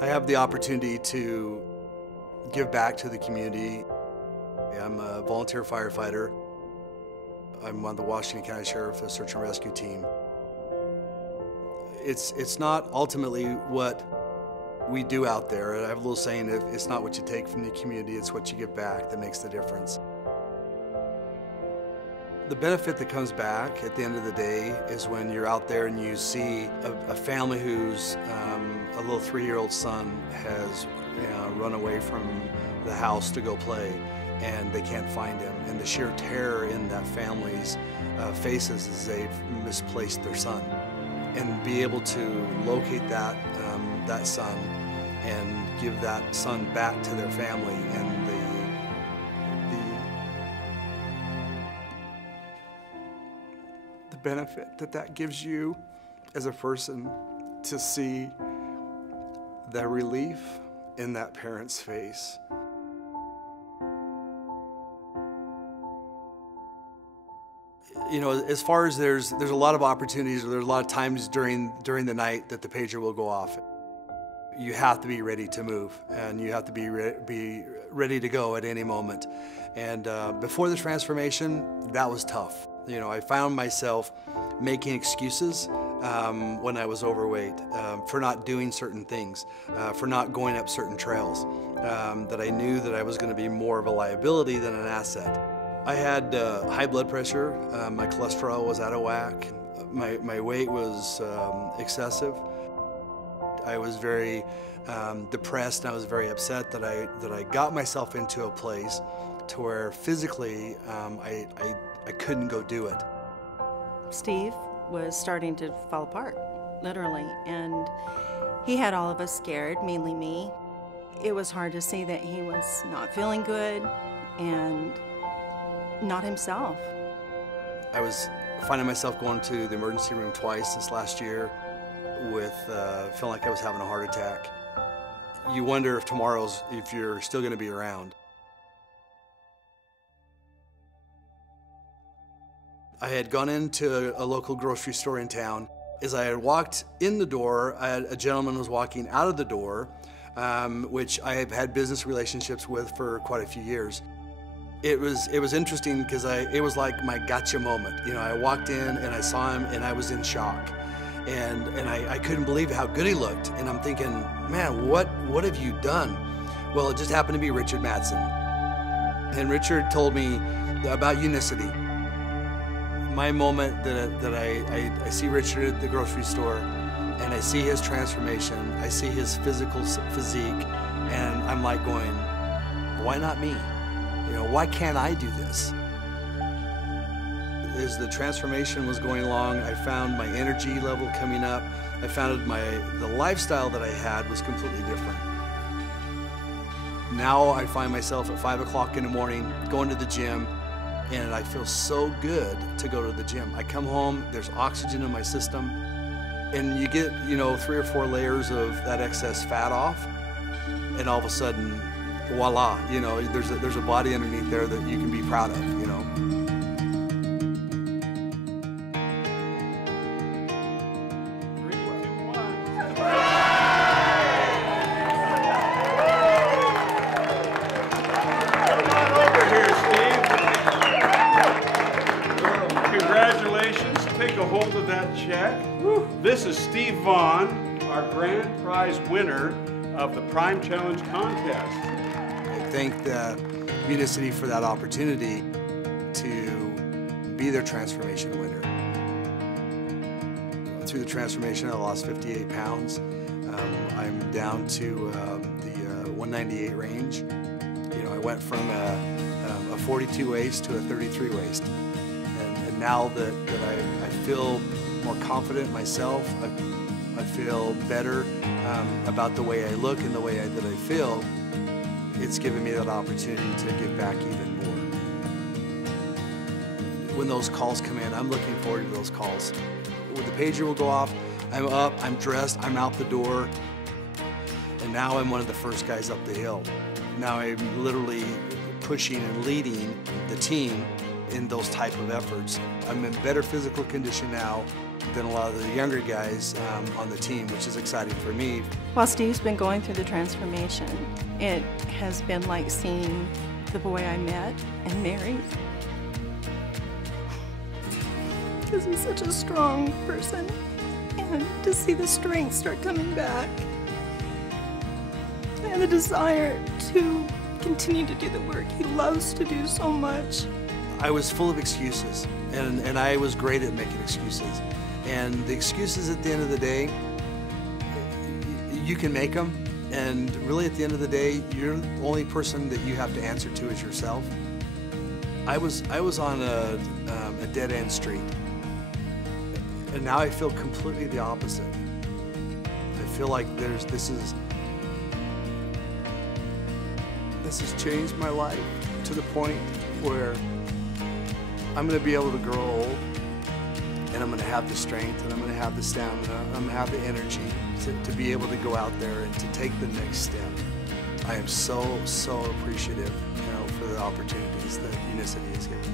I have the opportunity to give back to the community. I'm a volunteer firefighter. I'm on the Washington County Sheriff Search and Rescue Team. It's not ultimately what we do out there. I have a little saying, it's not what you take from the community, it's what you give back that makes the difference. The benefit that comes back at the end of the day is when you're out there and you see a family whose a little 3-year-old son has run away from the house to go play, and they can't find him, and the sheer terror in that family's faces as they've misplaced their son, and be able to locate that son and give that son back to their family, and the benefit that gives you as a person to see the relief in that parent's face. You know, as far as there's a lot of opportunities, there's a lot of times during the night that the pager will go off. You have to be ready to move, and you have to be ready to go at any moment. And before the transformation, that was tough. You know, I found myself making excuses when I was overweight, for not doing certain things, for not going up certain trails, that I knew that I was going to be more of a liability than an asset. I had high blood pressure, my cholesterol was out of whack, my weight was excessive. I was very depressed, and I was very upset that I got myself into a place to where physically I couldn't go do it. Steve was starting to fall apart, literally, and he had all of us scared, mainly me. It was hard to see that he was not feeling good and not himself. I was finding myself going to the emergency room twice this last year with feeling like I was having a heart attack. You wonder if you're still going to be around. I had gone into a local grocery store in town. As I had walked in the door, a gentleman was walking out of the door, which I have had business relationships with for quite a few years. It was interesting because it was like my gotcha moment. You know, I walked in and I saw him and I was in shock. And I couldn't believe how good he looked. And I'm thinking, man, what have you done? Well, it just happened to be Richard Madsen. And Richard told me about Unicity. My moment that I see Richard at the grocery store and I see his transformation, I see his physical physique, and I'm like going, why not me? You know, why can't I do this? As the transformation was going along, I found my energy level coming up. I found the lifestyle that I had was completely different. Now I find myself at 5 o'clock in the morning going to the gym, and I feel so good to go to the gym. I come home, there's oxygen in my system, and you get, 3 or 4 layers of that excess fat off, and all of a sudden, voila, there's a body underneath there that you can be proud of, Take a hold of that check. Woo. This is Steve Vaughan, our grand prize winner of the Prime Challenge contest. I thank the Unicity for that opportunity to be their transformation winner. Through the transformation, I lost 58 pounds. I'm down to the 198 range. I went from a 42 waist to a 33 waist. And now that I feel more confident in myself, I feel better about the way I look and the way that I feel, it's given me that opportunity to give back even more. When those calls come in, I'm looking forward to those calls. When the pager will go off, I'm up, I'm dressed, I'm out the door, and now I'm one of the first guys up the hill. Now I'm literally pushing and leading the team in those type of efforts. I'm in better physical condition now than a lot of the younger guys on the team, which is exciting for me. While Steve's been going through the transformation, it has been like seeing the boy I met and married. Because he's such a strong person, and to see the strength start coming back and the desire to continue to do the work he loves to do so much. I was full of excuses, and I was great at making excuses. And the excuses at the end of the day, you can make them, and really at the end of the day, you're the only person that you have to answer to is yourself. I was on a dead-end street, and now I feel completely the opposite. I feel like this has changed my life to the point where I'm going to be able to grow old, and I'm going to have the strength, and I'm going to have the stamina, I'm going to have the energy to be able to go out there and to take the next step. I am so appreciative, for the opportunities that Unicity has given me.